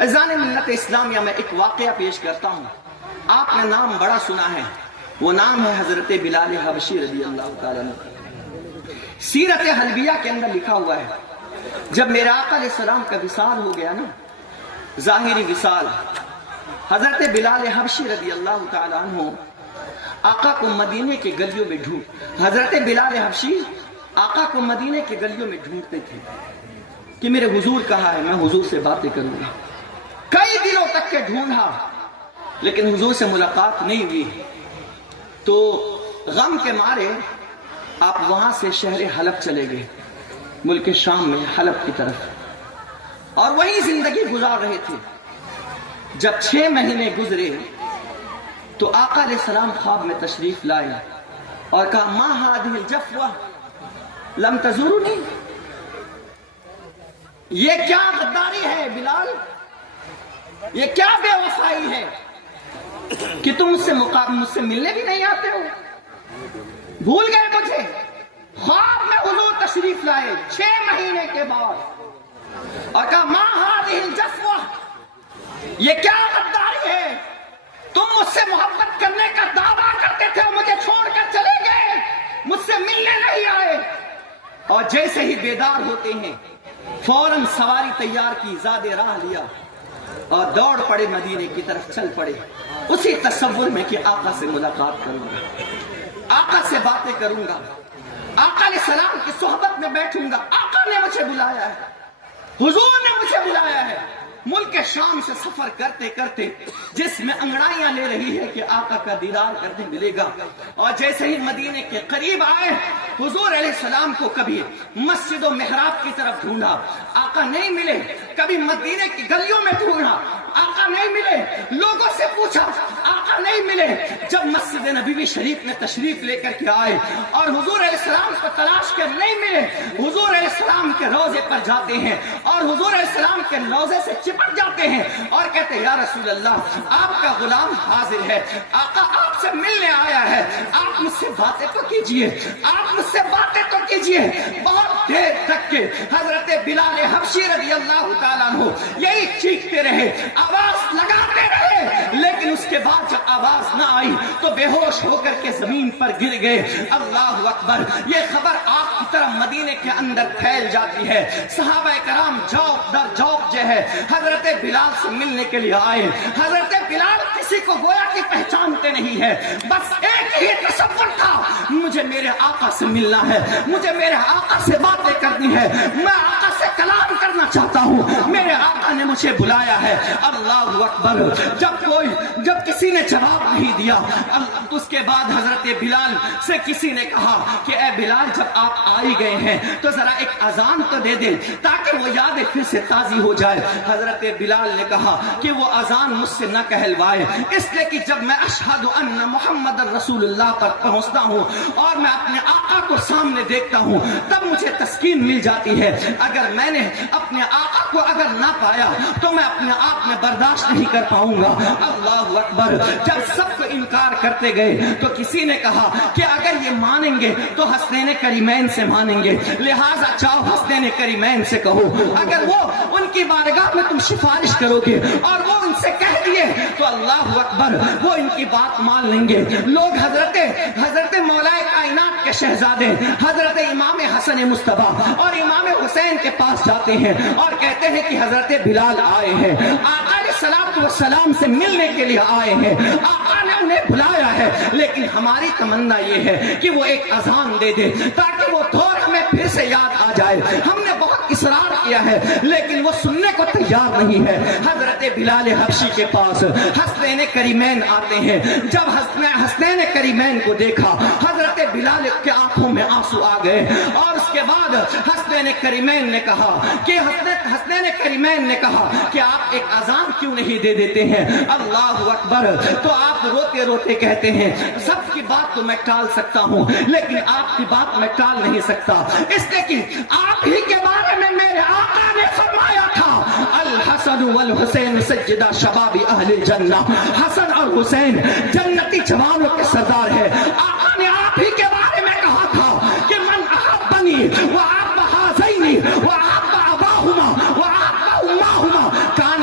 عزیزان ملت اسلامیہ میں ایک واقعہ پیش کرتا ہوں. آپ نے نام بڑا سنا ہے، وہ نام ہے حضرت بلال حبشی رضی اللہ تعالیٰ عنہ. سیرت حلبیہ کے اندر لکھا ہوا ہے جب میرے آقا علیہ السلام کا وصال ہو گیا نا، ظاہری وصال، حضرت بلال حبشی رضی اللہ تعالیٰ عنہ آقا کو مدینے کے گلیوں میں حضرت بلال حبشی آقا کو مدینے کے گلیوں میں ڈھونڈتے تھے کہ میرے حضور کہاں ہے، میں حضور سے باتیں کروں گا. کئی دنوں تک کے ڈھونڈا لیکن حضور سے ملاقات نہیں ہوئی. تو غم کے مارے آپ وہاں سے شہر حلب چلے گئے، ملک شام میں حلب کی طرف، اور وہیں زندگی گزار رہے تھے. جب 6 مہینے گزرے تو آقا علیہ السلام خواب میں تشریف لائے اور کہا ما هذه الجفوة لم تزورنی، یہ کیا غداری ہے بلال، یہ کیا بے وفائی ہے کہ تم مجھ سے ملنے بھی نہیں آتے ہو، بھول گئے مجھے. خواب میں حضور تشریف لائے 6 مہینے کے بعد اور کہا ما هذه الجفوة، یہ کیا غداری ہے، تم مجھ سے محبت کرنے کا دعویٰ کرتے تھے اور مجھے چھوڑ کر چلے گئے، مجھ سے ملنے نہیں آئے. اور جیسے ہی بیدار ہوتے ہیں فوراً سواری تیار کی، زادے راہ لیا اور دوڑ پڑے، مدینے کی طرف چل پڑے، اسی تصور میں کہ آقا سے ملاقات کروں گا، آقا سے باتیں کروں گا، آقا علیہ السلام کی صحبت میں بیٹھوں گا. آقا نے مجھے بلایا ہے، حضور نے مجھے بلایا ہے. ملک شام سے سفر کرتے کرتے جس میں انگڑائیاں لے رہی ہے کہ آقا کا دیدار کرنے ملے گا، اور جیسے ہی مدینے کے قریب آئے حضور علیہ السلام کو کبھی مسجد و محراب کی طرف ڈھونڈا، آقا نہیں ملے. کبھی مدینے کی گلیوں میں ڈھونڈا، آقا نہیں ملے. لوگوں سے پوچھا، آقا نہیں ملے. جب مسجد نبوی شریف میں تشریف لے کر کے آئے اور حضور علیہ السلام کو تلاش کر نہیں ملے، حضور علیہ السلام کے روضے پر جاتے ہیں اور حضور علیہ السلام کے روضے سے چپٹ جاتے ہیں اور کہتے ہیں یا رسول اللہ آپ کا غلام حاضر ہے، آقا آپ سے ملنے آیا ہے، آپ مجھ سے باتیں تو کیجئے، آپ مجھ سے باتیں تو کیجئے. بہت دیر تک کے حضرت بلال حبشی رضی اللہ تعالیٰ عنہ یہی چیختے رہے، آواز لگاتے رہے، لیکن اس کے بعد جب آواز نہ آئی تو بے ہوش ہو کر کے زمین پر گر گئے. اللہ اکبر. یہ خبر آگ کی طرح مدینے کے اندر پھیل جاتی ہے. صحابہ کرام جوق در جوق جو ہے حضرت بلال سے ملنے کے لیے آئے. حضرت بلال کسی کو گویا کہ پہچانتے نہیں ہے، بس ایک ہی تصور تھا، مجھے میرے آقا سے ملنا ہے، مجھے میرے آقا سے باتیں کرنی ہے، میں آقا سے کلام کرنا چاہتا ہوں، میرے آقا نے مجھے بلایا ہے. اللہ اکبر. جب کسی نے جواب نہیں دیا تو اس کے بعد حضرت بلال سے کسی نے کہا کہ اے بلال جب آپ آئی گئے ہیں تو ذرا ایک اذان تو دے دیں تاکہ وہ یاد پھر سے تازی ہو جائے. حضرت بلال نے کہا کہ وہ اذان مجھ سے نہ کہلوائے، اس لیے کہ جب میں اشہد ان محمد رسول اللہ پر پہنچتا ہوں اور میں اپنے آقا کو سامنے دیکھتا ہوں تب مجھے تسکین مل جاتی ہے. اگر میں نے اپنے آقا کو اگر نہ پایا تو میں اپنے آپ میں برداشت نہیں کر پاؤں گا. اللہ اکبر. جب سب کو انکار کرتے گئے تو کسی نے کہا کہ اگر یہ مانیں گے تو حسنین کریمین سے مانیں گے، لہٰذا چاہو حسنین کریمین سے کہو، اگر وہ ان کی بارگاہ میں تم سفارش کرو گے اور وہ ان سے کہہ دیے تو اللہ اکبر وہ ان کی بات مان لیں گے. لوگ حضرت مولا کائنات کے شہزادے حضرت امام حسن مصطفیٰ اور امام حسین کے پاس جاتے ہیں اور کہتے ہیں کہ حضرت بلال آئے ہیں، آقا علیہ السلام سے ملنے کے لیے آئے ہیں، آقا نے انہیں بلایا ہے، لیکن ہماری تمنا یہ ہے کہ وہ ایک اذان دے دے تاکہ وہ دور ہمیں پھر سے یاد آ جائے. ہم نے بہت اصرار کیا ہے لیکن وہ سننے کو تیار نہیں ہے. حضرت بلال حبشی کے پاس حسنین کریمین آتے ہیں. جب حسنین کریمین کو دیکھا حضرت بلال کے آنکھوں میں آنسو آ گئے اور اس کے بعد حسنین کریمین نے کہا کہ آپ ایک اذان کیوں نہیں دے دیتے ہیں. اللہ اکبر. تو آپ روتے روتے کہتے ہیں سب کی بات تو میں ٹال سکتا ہوں لیکن آپ کی بات میں ٹال نہیں سکتا، اس لیے کہ آپ ہی کے بارے میں میرے آقا نے فرمایا تھا الحسن والحسین سیدہ شباب اہل الجنہ. حسن اور حسین جنتی جوانوں کے سردار ہے. آقا نے آپ ہی کے بارے میں کہا تھا کہ من احبنی وأحب هذین وأحب أباهما وأحب أمهما كان